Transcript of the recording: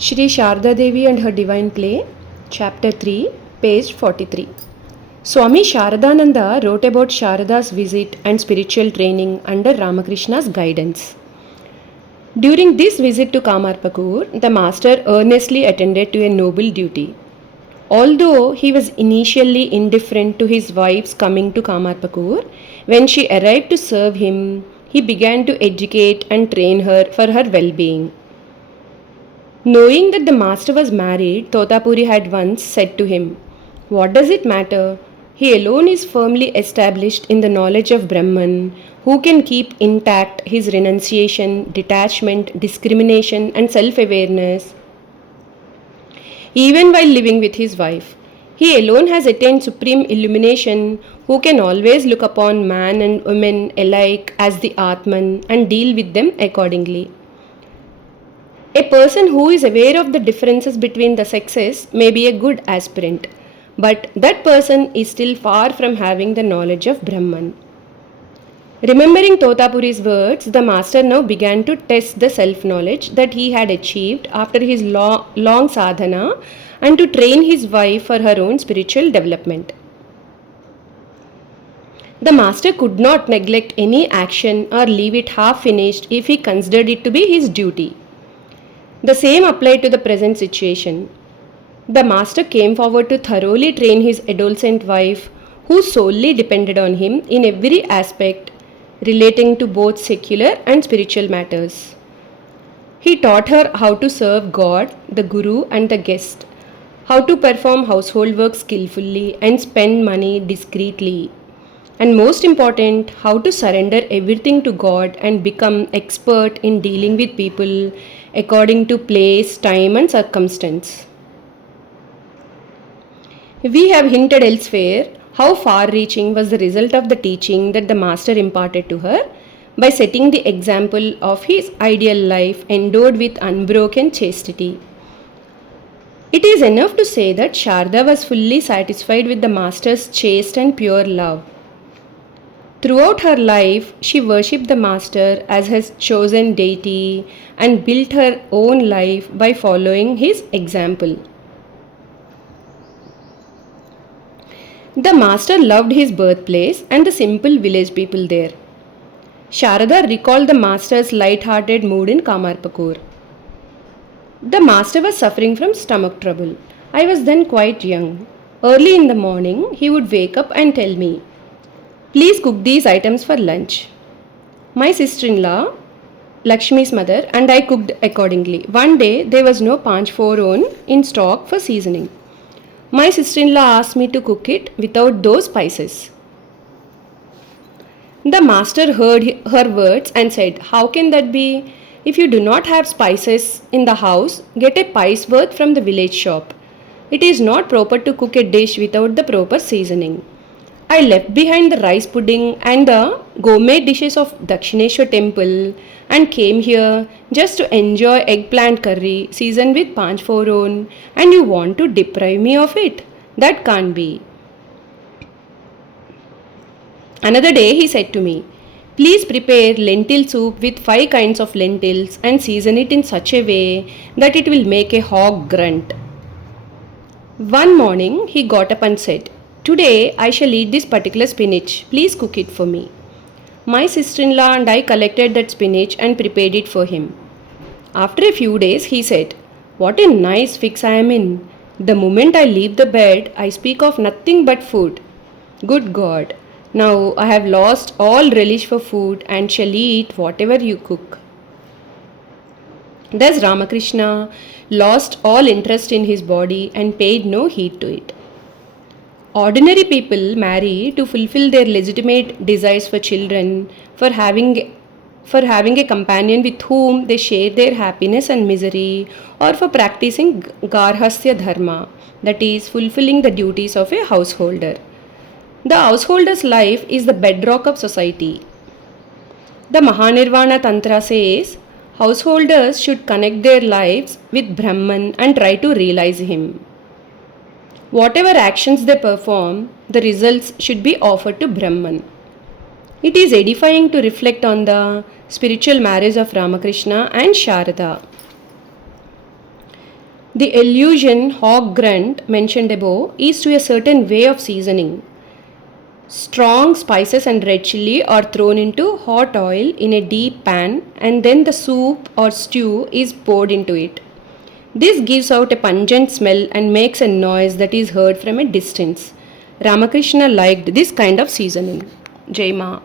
Shri Sharda Devi and her Divine Play, Chapter 3, page 43. Swami Sharadananda wrote about Sharada's visit and spiritual training under Ramakrishna's guidance. During this visit to Kamarpakur, the master earnestly attended to a noble duty. Although he was initially indifferent to his wife's coming to Kamarpakur, when she arrived to serve him, he began to educate and train her for her well-being. Knowing that the master was married, Totapuri had once said to him, "What does it matter? He alone is firmly established in the knowledge of Brahman, who can keep intact his renunciation, detachment, discrimination, and self-awareness even while living with his wife. He alone has attained supreme illumination, who can always look upon man and woman alike as the Atman and deal with them accordingly." A person who is aware of the differences between the sexes may be a good aspirant, but that person is still far from having the knowledge of Brahman. Remembering Totapuri's words, the master now began to test the self-knowledge that he had achieved after his long sadhana and to train his wife for her own spiritual development. The master could not neglect any action or leave it half-finished if he considered it to be his duty. The same applied to the present situation. The master came forward to thoroughly train his adolescent wife, who solely depended on him in every aspect relating to both secular and spiritual matters. He taught her how to serve God, the Guru, and the guest, how to perform household work skillfully and spend money discreetly, and most important, how to surrender everything to God and become expert in dealing with people according to place, time, and circumstance. We have hinted elsewhere how far-reaching was the result of the teaching that the master imparted to her by setting the example of his ideal life endowed with unbroken chastity. It is enough to say that Sharda was fully satisfied with the master's chaste and pure love. Throughout her life, she worshipped the master as his chosen deity and built her own life by following his example. The master loved his birthplace and the simple village people there. Sharada recalled the master's light-hearted mood in Kamarpakur. The master was suffering from stomach trouble. I was then quite young. Early in the morning, he would wake up and tell me, "Please cook these items for lunch." My sister-in-law, Lakshmi's mother, and I cooked accordingly. One day, there was no Part-4 in stock for seasoning. My sister-in-law asked me to cook it without those spices. The master heard her words and said, "How can that be? If you do not have spices in the house, get a pice worth from the village shop. It is not proper to cook a dish without the proper seasoning." I left behind the rice pudding and the gourmet dishes of Dakshineshwar temple and came here just to enjoy eggplant curry seasoned with Panch-4 and you want to deprive me of it? That can't be. Another day he said to me, "Please prepare lentil soup with 5 kinds of lentils and season it in such a way that it will make a hog grunt." One morning he got up and said, "Today I shall eat this particular spinach. Please cook it for me." My sister-in-law and I collected that spinach and prepared it for him. After a few days he said, "What a nice fix I am in. The moment I leave the bed, I speak of nothing but food. Good God, now I have lost all relish for food and shall eat whatever you cook." Thus Ramakrishna lost all interest in his body and paid no heed to it. Ordinary people marry to fulfill their legitimate desires for children, for having a companion with whom they share their happiness and misery, or for practicing garhasya dharma, that is, fulfilling the duties of a householder. The householder's life is the bedrock of society. The Mahanirvana Tantra says, householders should connect their lives with Brahman and try to realize him. Whatever actions they perform, the results should be offered to Brahman. It is edifying to reflect on the spiritual marriage of Ramakrishna and Sharada. The illusion hog grunt mentioned above is to a certain way of seasoning. Strong spices and red chili are thrown into hot oil in a deep pan, and then the soup or stew is poured into it. This gives out a pungent smell and makes a noise that is heard from a distance. Ramakrishna liked this kind of seasoning. Jai Ma.